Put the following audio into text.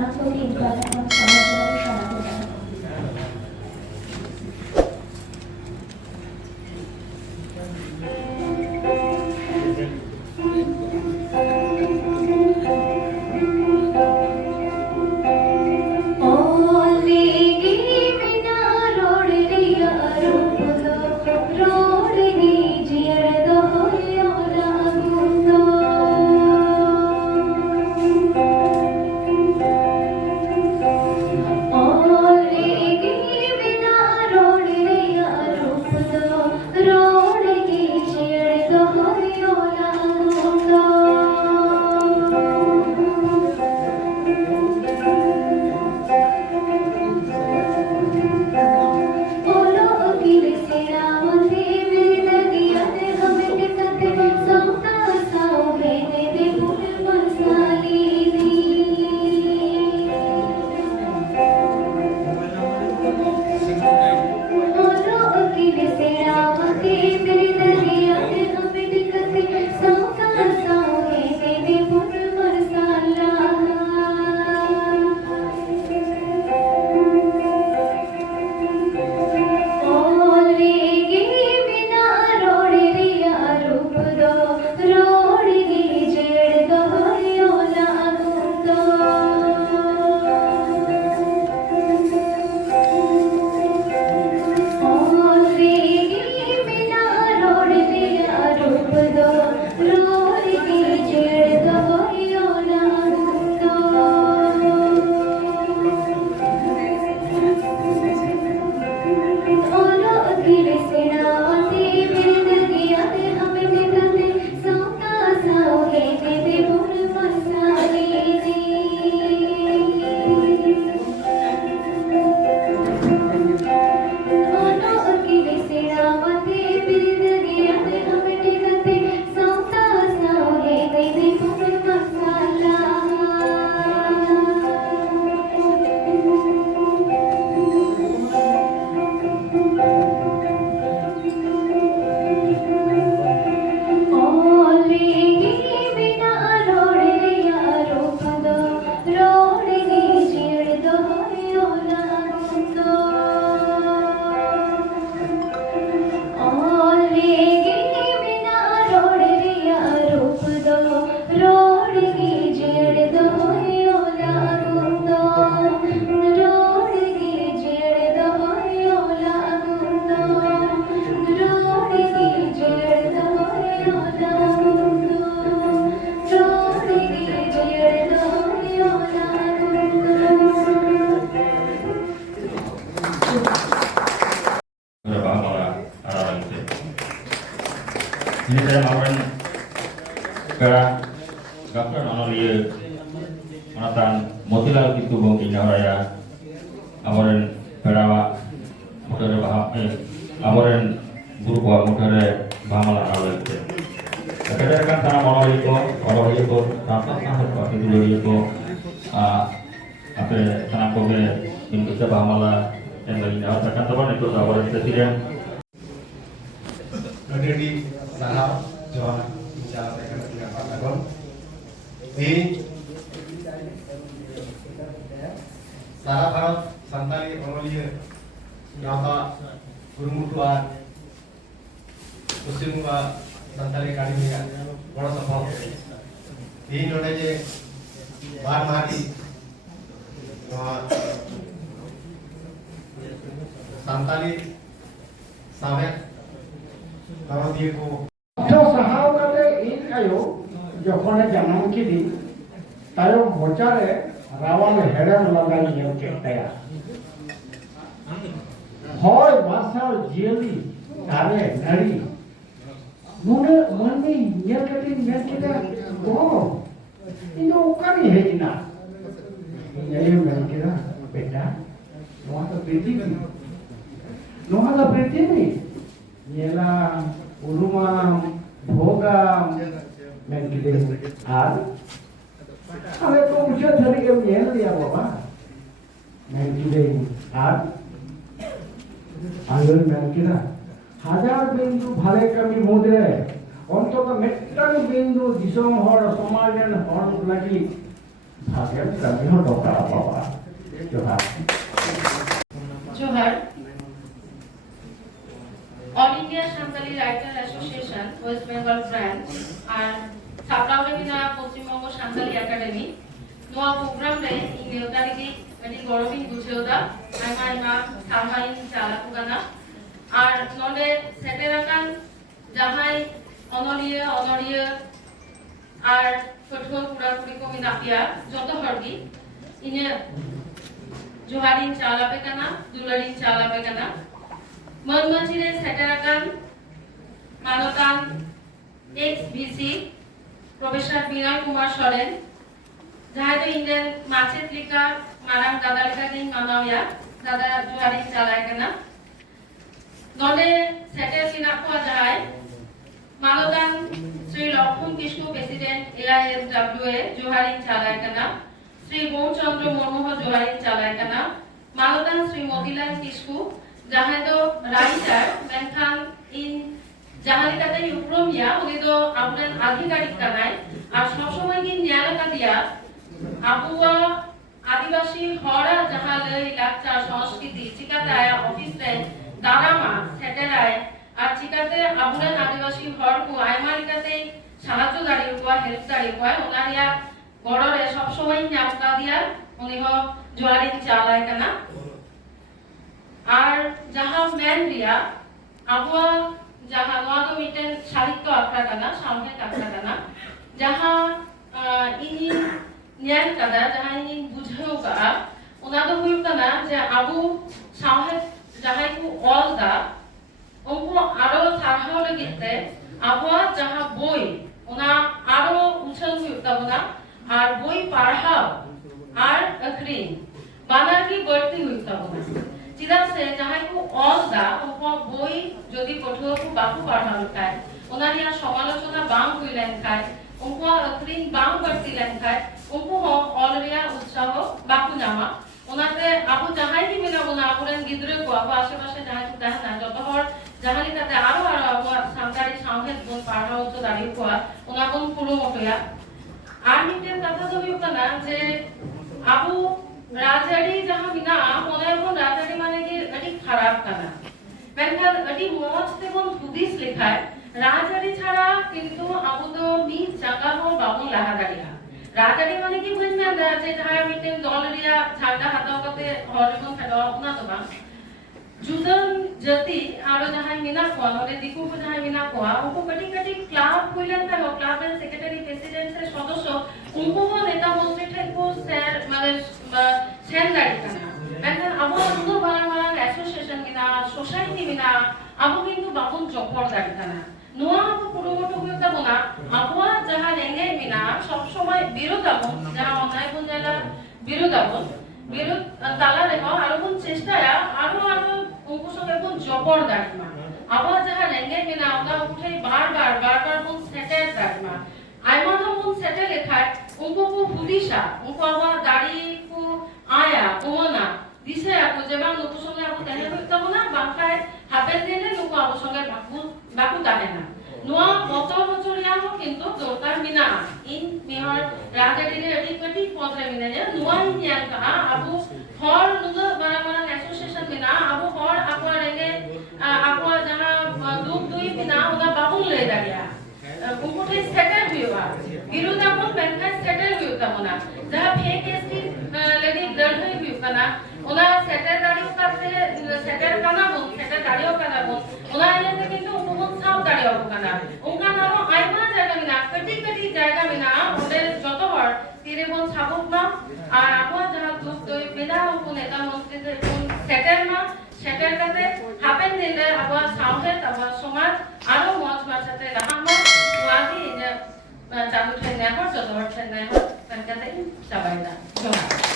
ᱥᱟᱱᱟᱢ ᱠᱚᱜᱮ ᱤᱧ ᱯᱟᱦᱴᱟ ᱠᱷᱚᱱ ᱥᱚᱢᱟᱡᱽ ᱡᱚᱦᱟᱨ ᱥᱟᱨᱦᱟᱣ ᱠᱚ ᱛᱟᱦᱮᱱᱟ। Ini saya melakukan Gaffer Anolia Manatan Motilal Kitu Bongki Nawaraya Amoren Perawa Mutare Bahap Amoren Guru Kuat Mutare Bahamala Anolia Kadang-kadang tanah orang itu tanpa apa itu itu apa tanah kobe Indonesia Bahamala yang lagi nawarkan teman itu Amoren Presiden Jadi salam Johar bicara dengan Pak Agung. Ini Salah Bharat Santali Onolia Gata Guru Mutuan Muslim Santali Akademia Bora Sabha ini noda je Bar Mahati Santali Samek kalau dia ko sahau kate in kayo jokhone janam kidi tayo mochare rawan heran lagai yel ketaya hoy masal jeli tare nari nune mani yel katin yel kita ko ino kami hejna ini mel kita beta noa to prithvi Yela uluma bhoga menkide ar ale to uje dhari ke mel dia baba menkide ar alur menkida hajar bindu bhale kami mudre ontota mettang bindu disom hor somajen hor lagi भाग्य कमी हो तो का बाबा जोहार जोहार all India Santali writer association West Bengal branch और साप्लावे बिना पश्चिम बंग सान्ताली एकेडमी नोआ प्रोग्राम रे इन नेवतारी की मेरी गौरविन बुझेओदा आइमा आइमा सामाइन चालाकु गाना और नोडे सेटेराकान जहाय अनरिय और पठुआ कुड़ा कुड़ी को मिना पिया जतो हरगी इने जोहारिन चालापे काना दुलारिन चालापे काना मनमंचिरे सेटेराकान मानतान ex VC professor Binay Kumar Soren जहां तो इंडियन माचेत लिखा माराम दादा लिखा दिन मानवया दादा जोहारिन चालाय काना नोडे सेटेर लिना को जहाय मानतान श्री लक्ष्मण किशोर प्रेसिडेंट AISWA जोहारिन चालाय काना श्री गौरचंद्र मुर्मू जोहारिन चालाय काना मानतान श्री मोतीलाल किशोर जहां तो राइटर मेनखान इन जहां लिखाते उपरमिया उनी तो आपन आधिकारिक कानाय और सब समय की न्याय का दिया आबुआ आदिवासी हरा जहां लई लाक्चा संस्कृति चिकाते आया ऑफिस रे दारामा सेटेराय और चिकाते आबुरेन आदिवासी हर को आयमा लिखाते সাহায্য দাঁড়িয়ে কোয়া হেল্প দাঁড়িয়ে কোয়া ওনারিয়া গড়রে সব সময় নামতা দিয়া উনি হ জোয়ারিন চালায় কানা আর যাহা ম্যান রিয়া আবুয়া যাহা নোয়াদো মিটেন সাহিত্য আখড়া কানা সামনে আখড়া কানা যাহা ইনি ন্যান কাদা যাহা ইনি বুঝেও কা ওনাদো হুই কানা যে আবু সামনে যাহাই কু অল দা उनको आरो सारहाव लगिते आबुआ जहां बोई ओना आरो उछल हुइता बना और बोई पढ़ाव और अखरी बानार की बढ़ती हुइता बना चिदा से जहां को ऑल दा उनको बोई जदि पठुआ को बापू पढ़ाव खाय ओनारिया समालोचना बांग हुइलेन खाय उनको अखरी बांग बढ़ती लेन खाय उनको ऑल रिया उत्साह बापू नामा ओनाते आबू जहां की बिना बना आपुरेन गिद्रे को आबू आशे-पाशे जहां को दाहना जतो हर जहां लिखाते आरो आबू सान्ताली सामने बोन पढ़ाओ तो दाड़ी को ओना कोन पुरो मटया আর মিটেন কথা তো হইতানা যে আবু রাজাড়ি যাহা বিনা ওনা কোন রাজাড়ি মানে কি এটি খারাপ কানা মেনখান এটি মজ তেমন হুদিস লেখায় রাজাড়ি ছাড়া কিন্তু আবু তো মি জায়গা হল বাবু লাহাদারিয়া রাজাড়ি মানে কি বুঝনা যে যাহা মিটেন দলরিয়া ঝাড়া হাতাওতে হরমন ফেডা ওনা তো বা जुदन जति आरो जहां मिना को नले दिकु को जहां मिना को उनको कटी क्लब कइलेन था क्लब एंड सेक्रेटरी प्रेसिडेंट से सदस्य उनको नेता मंत्री थे को सर माने सेंडारी kana मेनखान आबो सुंदर बांगला एसोसिएशन मिना सोसाइटी मिना आबो किंतु बाबुन जपर दाड़ी kana নোয়া আবু পুরোমটো হইতা বনা আবুয়া যাহা রেঙ্গে মিনা সব সময় বিরোধাবন যাহা অন্যায় কোন জায়গা বিরোধাবন বিরোধ তালা রেহ আরো কোন চেষ্টায়া আরো उनको संगे कोन जपर दाड़मा आबा जहा लेंगे बिना ओगा उठे बार-बार कोन सेटेल दाड़मा आइमा तो कोन सेटेल लेखाय उनको को हुदिशा उनको आबा दाड़ी को आया ओना दिसे आपको जेबा नुतु संगे आपको तहे होइता बना बांकाय हापेन दिने नुको आपको संगे बाकु ताहे ना নোয়া কত বছরিয়া হো কিন্তু দরকার মিনা ইন মেহর রাজাডিরে এটিকটি পত্রে মিনা যে নোয়া নিয়ান কা আবু হর নুদো বারা এসোসিয়েশন মিনা আবু হর আপা রেগে আপা যারা দুপ দুই মিনা ওনা বাবুল লে দাঁড়িয়া উনকোতে সেটেল হইবা বিরোধ আপন মেনকা সেটেল হইতা মনা যারা ফেক এসটি লেডি ব্লাড হইবা না ওনা সেটেল দাঁড়িও কাছে সেটেল কানা বল সেটেল দাঁড়িও কানা বল ওনা এনে কিন্তু উনকোন সাব দাঁড়িও কানা उनका नाम आइमा जायगा मिना कटी जायगा मिना ओदे जतो हर तीरे बोन साबुक मा और आपो जहा दुख तो बिना उनको नेता मंत्री से सेटल करते हापेन दिले आपो साउथे तब समाज आरो मज भाषाते राहामा वादी चालू थे नेहर जतो हर थे नेहर तनकाते सबाइदा